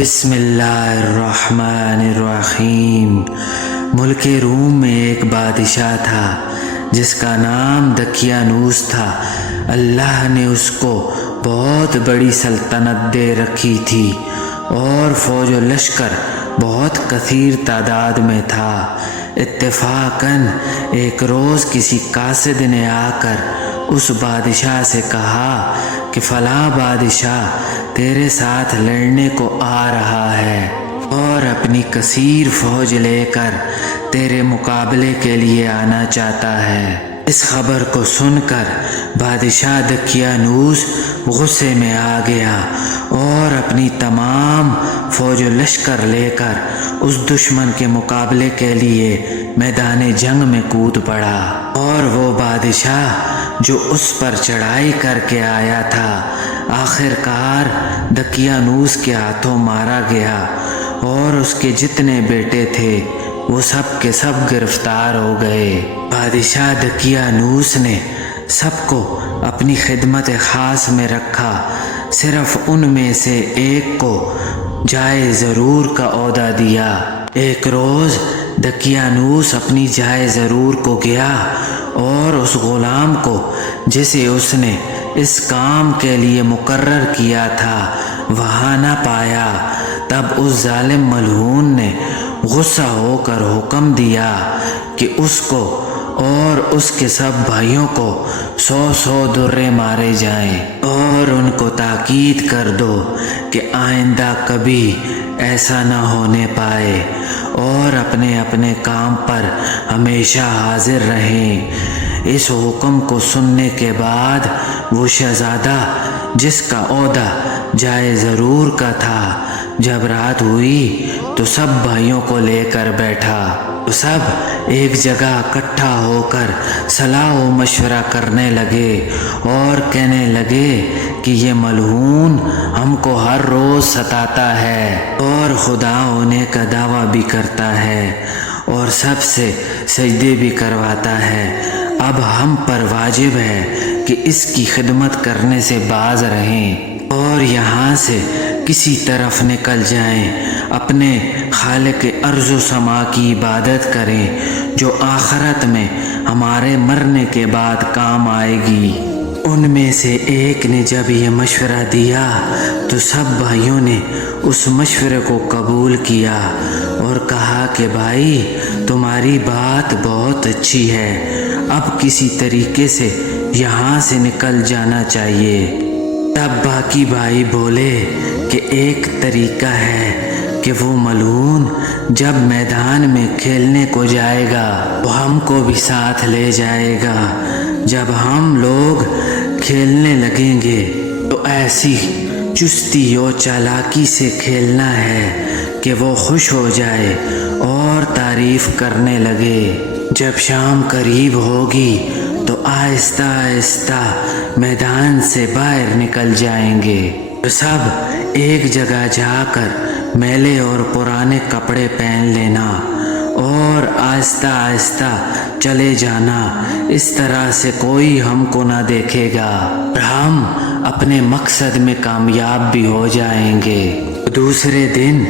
بسم اللہ الرحمن الرحیم۔ ملک روم میں ایک بادشاہ تھا جس کا نام دقیانوس تھا۔ اللہ نے اس کو بہت بڑی سلطنت دے رکھی تھی اور فوج و لشکر بہت کثیر تعداد میں تھا۔ اتفاقاً ایک روز کسی قاصد نے آ کر اس بادشاہ سے کہا کہ فلاں بادشاہ تیرے ساتھ لڑنے کو آ رہا ہے اور اپنی کثیر فوج لے کر تیرے مقابلے کے لیے آنا چاہتا ہے۔ اس خبر کو سن کر بادشاہ دقیانوس غصے میں آ گیا اور اپنی تمام فوج و لشکر لے کر اس دشمن کے مقابلے کے لیے میدان جنگ میں کود پڑا، اور وہ بادشاہ جو اس پر چڑھائی کر کے آیا تھا آخر کار دقیانوس کے ہاتھوں مارا گیا، اور اس کے جتنے بیٹے تھے وہ سب کے سب گرفتار ہو گئے۔ بادشاہ دقیانوس نے سب کو اپنی خدمت خاص میں رکھا، صرف ان میں سے ایک کو جائے ضرور کا عہدہ دیا۔ ایک روز دقیانوس اپنی جائے ضرور کو گیا اور اس غلام کو جسے اس نے اس کام کے لیے مقرر کیا تھا وہاں نہ پایا۔ تب اس ظالم ملعون نے غصہ ہو کر حکم دیا کہ اس کو اور اس کے سب بھائیوں کو 100 درے مارے جائیں، اور ان کو تاکید کر دو کہ آئندہ کبھی ایسا نہ ہونے پائے اور اپنے اپنے کام پر ہمیشہ حاضر رہیں۔ اس حکم کو سننے کے بعد وہ شہزادہ جس کا عہدہ جائے ضرور کا تھا جب رات ہوئی تو سب بھائیوں کو لے کر بیٹھا۔ وہ سب ایک جگہ اکٹھا ہو کر صلاح و مشورہ کرنے لگے اور کہنے لگے کہ یہ ملعون ہم کو ہر روز ستاتا ہے اور خدا ہونے کا دعویٰ بھی کرتا ہے اور سب سے سجدے بھی کرواتا ہے۔ اب ہم پر واجب ہے کہ اس کی خدمت کرنے سے باز رہیں اور یہاں سے کسی طرف نکل جائیں، اپنے خالق ارض و سما کی عبادت کریں جو آخرت میں ہمارے مرنے کے بعد کام آئے گی۔ ان میں سے ایک نے جب یہ مشورہ دیا تو سب بھائیوں نے اس مشورے کو قبول کیا اور کہا کہ بھائی تمہاری بات بہت اچھی ہے، اب کسی طریقے سے یہاں سے نکل جانا چاہیے۔ تب باقی بھائی بولے کہ ایک طریقہ ہے کہ وہ ملعون جب میدان میں کھیلنے کو جائے گا تو ہم کو بھی ساتھ لے جائے گا۔ جب ہم لوگ کھیلنے لگیں گے تو ایسی چستی و چالاکی سے کھیلنا ہے کہ وہ خوش ہو جائے اور تعریف کرنے لگے۔ جب شام قریب ہوگی تو آہستہ آہستہ میدان سے باہر نکل جائیں گے۔ سب ایک جگہ جا کر میلے اور پرانے کپڑے پہن لینا اور آہستہ آہستہ چلے جانا، اس طرح سے کوئی ہم کو نہ دیکھے گا اور ہم اپنے مقصد میں کامیاب بھی ہو جائیں گے۔ دوسرے دن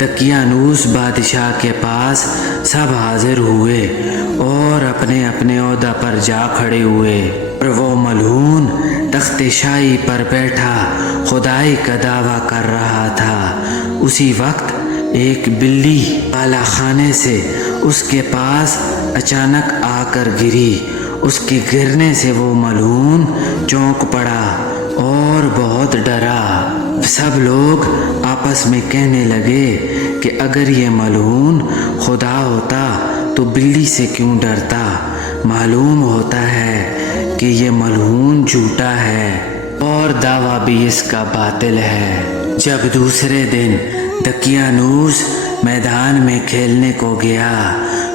دقیانوس بادشاہ کے پاس سب حاضر ہوئے اور اپنے اپنے عہدہ پر جا کھڑے ہوئے، اور وہ ملعون تخت شاہی پر بیٹھا خدائی کا دعویٰ کر رہا تھا۔ اسی وقت ایک بلی بالا خانے سے اس کے پاس اچانک آ کر گری۔ اس کے گرنے سے وہ ملعون چونک پڑا اور بہت ڈرا۔ سب لوگ آپس میں کہنے لگے کہ اگر یہ ملعون خدا ہوتا تو بلی سے کیوں ڈرتا؟ معلوم ہوتا ہے کہ یہ ملعون جھوٹا ہے اور دعویٰ بھی اس کا باطل ہے۔ جب دوسرے دن دقیانوس میدان میں کھیلنے کو گیا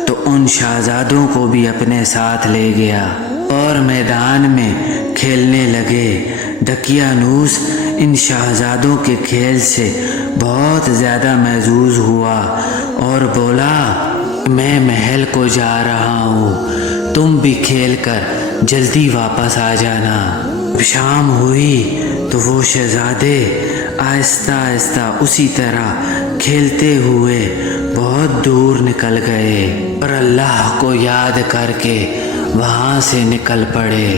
تو ان شہزادوں کو بھی اپنے ساتھ لے گیا اور میدان میں کھیلنے لگے۔ دقیانوس ان شہزادوں کے کھیل سے بہت زیادہ محظوظ ہوا اور بولا میں محل کو جا رہا ہوں، تم بھی کھیل کر جلدی واپس آ جانا۔ شام ہوئی تو وہ شہزادے آہستہ آہستہ اسی طرح کھیلتے ہوئے بہت دور نکل گئے اور اللہ کو یاد کر کے وہاں سے نکل پڑے۔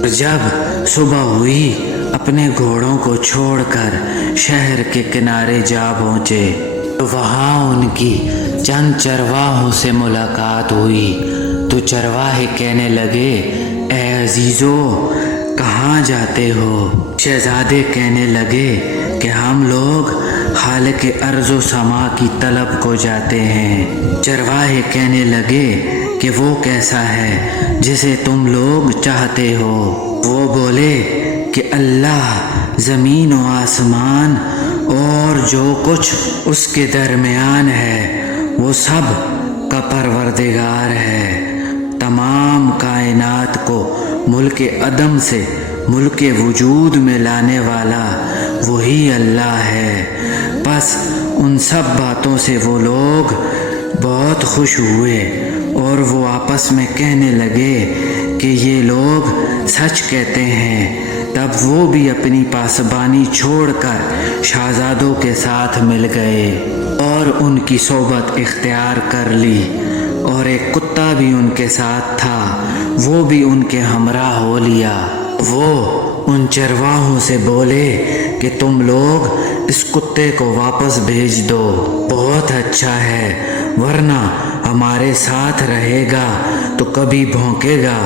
اور جب صبح ہوئی اپنے گھوڑوں کو چھوڑ کر شہر کے کنارے جا پہنچے تو وہاں ان کی چند چرواہوں سے ملاقات ہوئی۔ تو چرواہے کہنے لگے، اے عزیزو، کہاں جاتے ہو؟ شہزادے کہنے لگے کہ ہم لوگ خالق ارض و سما کی طلب کو جاتے ہیں۔ چرواہے کہنے لگے کہ وہ کیسا ہے جسے تم لوگ چاہتے ہو؟ وہ بولے کہ اللہ زمین و آسمان اور جو کچھ اس کے درمیان ہے وہ سب کا پروردگار ہے۔ تمام کائنات کو ملک عدم سے ملک وجود میں لانے والا وہی اللہ ہے۔ بس ان سب باتوں سے وہ لوگ بہت خوش ہوئے اور وہ آپس میں کہنے لگے کہ یہ لوگ سچ کہتے ہیں۔ تب وہ بھی اپنی پاسبانی چھوڑ کر شہزادوں کے ساتھ مل گئے اور ان کی صحبت اختیار کر لی، اور ایک کتا بھی ان کے ساتھ تھا، وہ بھی ان کے ہمراہ ہو لیا۔ وہ ان چرواہوں سے بولے کہ تم لوگ اس کتے کو واپس بھیج دو، بہت اچھا ہے، ورنہ ہمارے ساتھ رہے گا تو کبھی بھونکے گا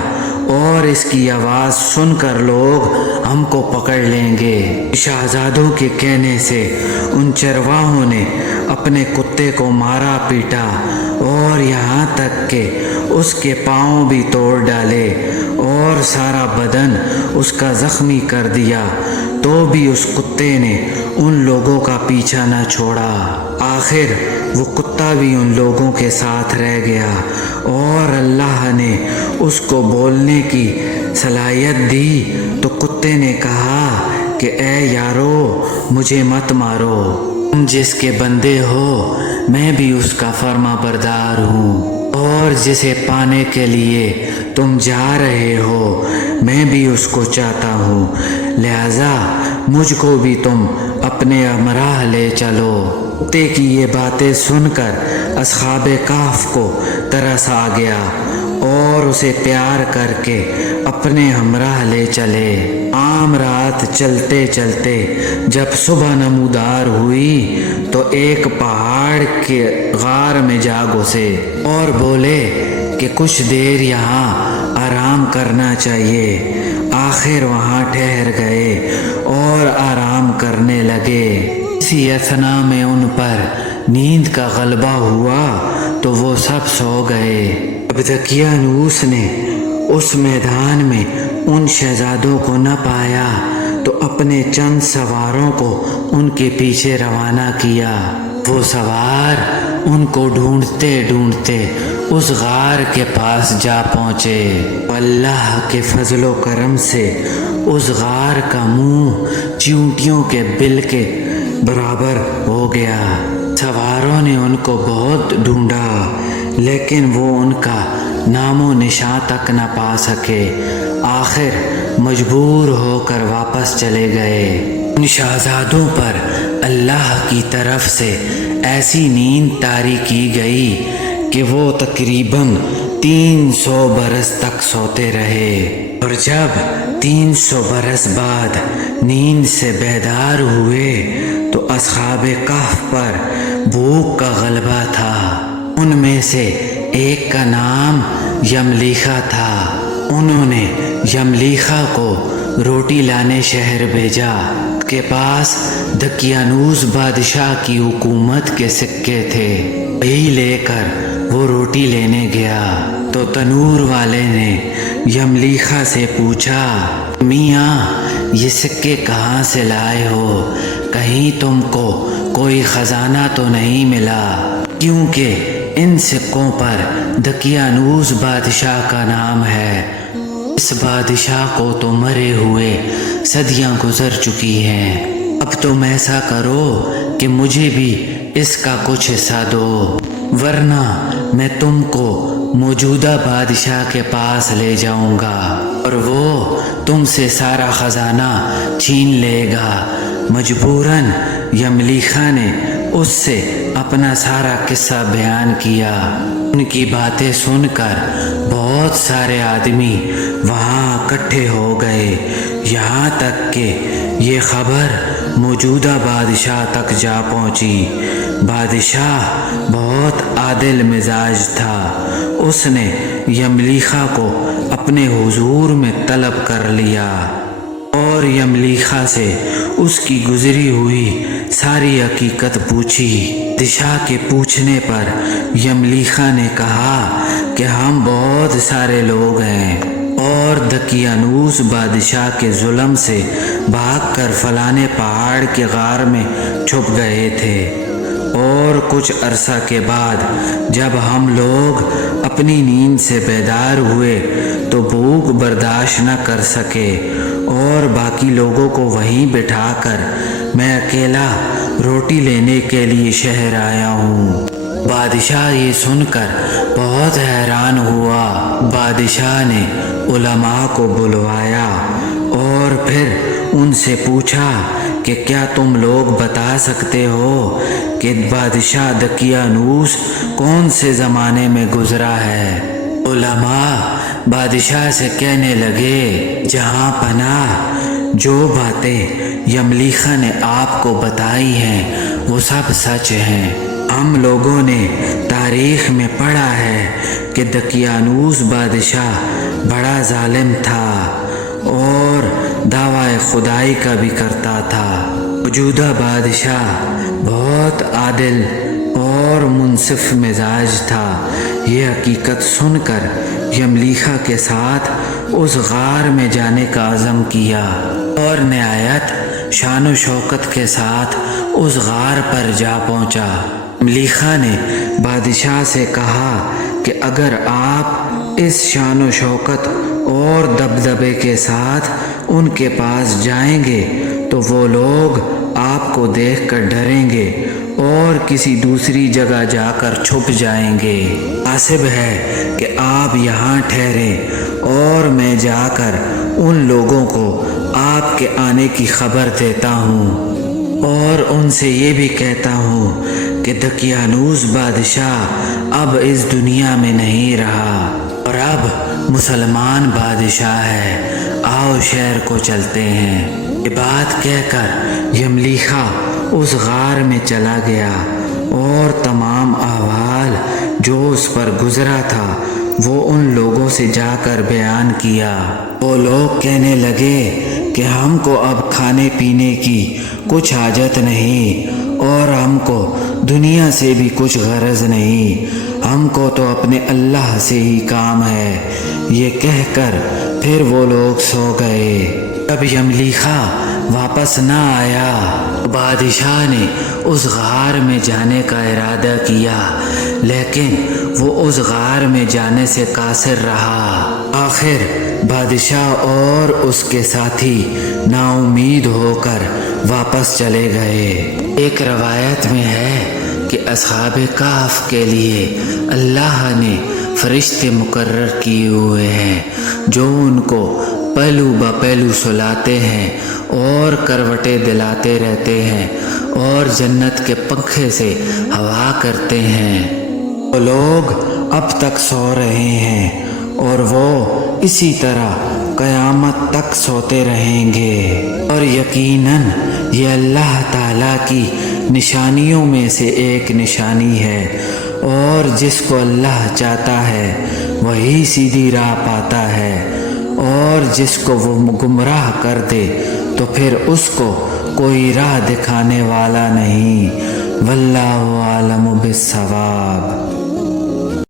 اور اس کی آواز سن کر لوگ ہم کو پکڑ لیں گے۔ شہزادوں کے کہنے سے ان چرواہوں نے اپنے کتے کو مارا پیٹا اور یہاں تک کہ اس کے پاؤں بھی توڑ ڈالے اور سارا بدن اس کا زخمی کر دیا، تو بھی اس کتے نے ان لوگوں کا پیچھا نہ چھوڑا۔ آخر وہ کتا بھی ان لوگوں کے ساتھ رہ گیا اور اللہ نے اس کو بولنے کی صلاحیت دی۔ تو کتے نے کہا کہ اے یارو، مجھے مت مارو، تم جس کے بندے ہو میں بھی اس کا فرما بردار ہوں، اور جسے پانے کے لیے تم جا رہے ہو میں بھی اس کو چاہتا ہوں، لہذا مجھ کو بھی تم اپنے ہمراہ لے چلو۔ کتے کی یہ باتیں سن کر اصحاب کہف کو ترس آ گیا اور اسے پیار کر کے اپنے ہمراہ لے چلے۔ عام رات چلتے چلتے جب صبح نمودار ہوئی تو ایک پہاڑ کے غار میں جا گھسے اور بولے کہ کچھ دیر یہاں آرام کرنا چاہیے۔ آخر وہاں ٹھہر گئے اور آرام کرنے لگے۔ اسی اثنا میں ان پر نیند کا غلبہ ہوا تو وہ سب سو گئے۔ اب دقیانوس نے اس میدان میں ان شہزادوں کو نہ پایا تو اپنے چند سواروں کو ان کے پیچھے روانہ کیا۔ وہ سوار ان کو ڈھونڈتے ڈھونڈتے اس غار کے پاس جا پہنچے۔ اللہ کے فضل و کرم سے اس غار کا منہ چیونٹیوں کے بل کے برابر ہو گیا۔ سواروں نے ان کو بہت ڈھونڈا لیکن وہ ان کا نام و نشان تک نہ پا سکے۔ آخر مجبور ہو کر واپس چلے گئے۔ ان شہزادوں پر اللہ کی طرف سے ایسی نیند طاری کی گئی کہ وہ تقریباً 300 برس تک سوتے رہے، اور جب 300 برس بعد نیند سے بیدار ہوئے تو اصحاب کہف پر بھوک کا غلبہ تھا۔ ان میں سے ایک کا نام یملیخا تھا۔ انہوں نے یملیخا کو روٹی لانے شہر بھیجا۔ اس کے پاس دقیانوس بادشاہ کی حکومت کے سکے تھے، وہی لے کر وہ روٹی لینے گیا تو تنور والے نے یملیخا سے پوچھا، میاں یہ سکے کہاں سے لائے ہو؟ کہیں تم کو کوئی خزانہ تو نہیں ملا؟ کیونکہ ان سکوں پر دقیانوس بادشاہ کا نام ہے۔ اس بادشاہ کو تو مرے ہوئے صدیاں گزر چکی ہیں۔ اب تم ایسا کرو کہ مجھے بھی اس کا کچھ حصہ دو، ورنہ میں تم کو موجودہ بادشاہ کے پاس لے جاؤں گا۔ اور وہ تم سے سارا خزانہ چھین لے گا۔ مجبوراً یملیخا نے اس سے اپنا سارا قصہ بیان کیا۔ ان کی باتیں سن کر بہت سارے آدمی وہاں اکٹھے ہو گئے، یہاں تک کہ یہ خبر موجودہ بادشاہ تک جا پہنچی۔ بادشاہ بہت عادل مزاج تھا، اس نے یملیخا کو اپنے حضور میں طلب کر لیا اور یملیخا سے اس کی گزری ہوئی ساری حقیقت پوچھی۔ بادشاہ کے پوچھنے پر یملیخا نے کہا کہ ہم بہت سارے لوگ ہیں اور دقیانوس بادشاہ کے ظلم سے بھاگ کر فلانے پہاڑ کے غار میں چھپ گئے تھے، اور کچھ عرصہ کے بعد جب ہم لوگ اپنی نیند سے بیدار ہوئے تو بھوک برداشت نہ کر سکے اور باقی لوگوں کو وہیں بٹھا کر میں اکیلا روٹی لینے کے لیے شہر آیا ہوں۔ بادشاہ یہ سن کر بہت حیران ہوا۔ بادشاہ نے علماء کو بلوایا اور پھر ان سے پوچھا کہ کیا تم لوگ بتا سکتے ہو کہ بادشاہ دقیانوس کون سے زمانے میں گزرا ہے؟ علماء بادشاہ سے کہنے لگے، جہاں پناہ جو باتیں یملیخا نے آپ کو بتائی ہیں وہ سب سچ ہیں۔ ہم لوگوں نے تاریخ میں پڑھا ہے کہ دقیانوس بادشاہ بڑا ظالم تھا اور دعوی خدائی کا بھی کرتا تھا۔ موجودہ بادشاہ بہت عادل اور منصف مزاج تھا۔ یہ حقیقت سن کر یملیخا کے ساتھ اس غار میں جانے کا عزم کیا اور نہایت شان و شوکت کے ساتھ اس غار پر جا پہنچا۔ یملیخا نے بادشاہ سے کہا کہ اگر آپ اس شان و شوکت اور دبدبے کے ساتھ ان کے پاس جائیں گے تو وہ لوگ آپ کو دیکھ کر ڈریں گے اور کسی دوسری جگہ جا کر چھپ جائیں گے۔ مناسب ہے کہ آپ یہاں ٹھہریں اور میں جا کر ان لوگوں کو آپ کے آنے کی خبر دیتا ہوں اور ان سے یہ بھی کہتا ہوں کہ دقیانوس بادشاہ اب اس دنیا میں نہیں رہا اور اب مسلمان بادشاہ ہے، آؤ شہر کو چلتے ہیں۔ یہ بات کہہ کر یملیخا اس غار میں چلا گیا اور تمام احوال جو اس پر گزرا تھا وہ ان لوگوں سے جا کر بیان کیا۔ وہ لوگ کہنے لگے کہ ہم کو اب کھانے پینے کی کچھ حاجت نہیں اور ہم کو دنیا سے بھی کچھ غرض نہیں، ہم کو تو اپنے اللہ سے ہی کام ہے۔ یہ کہہ کر پھر وہ لوگ سو گئے۔ جب یملیخا واپس نہ آیا بادشاہ نے اس غار میں جانے کا ارادہ کیا، لیکن وہ اس غار میں جانے سے قاصر رہا۔ آخر بادشاہ اور اس کے ساتھی نا امید ہو کر واپس چلے گئے۔ ایک روایت میں ہے کہ اصحاب کہف کے لیے اللہ نے فرشتے مقرر کیے ہوئے ہیں جو ان کو پہلو بہ پہلو سلاتے ہیں اور کروٹیں دلاتے رہتے ہیں اور جنت کے پنکھے سے ہوا کرتے ہیں۔ وہ لوگ اب تک سو رہے ہیں اور وہ اسی طرح قیامت تک سوتے رہیں گے، اور یقیناً یہ اللہ تعالیٰ کی نشانیوں میں سے ایک نشانی ہے، اور جس کو اللہ چاہتا ہے وہی سیدھی راہ پاتا ہے، اور جس کو وہ گمراہ کر دے تو پھر اس کو کوئی راہ دکھانے والا نہیں۔ واللہ عالم بالصواب۔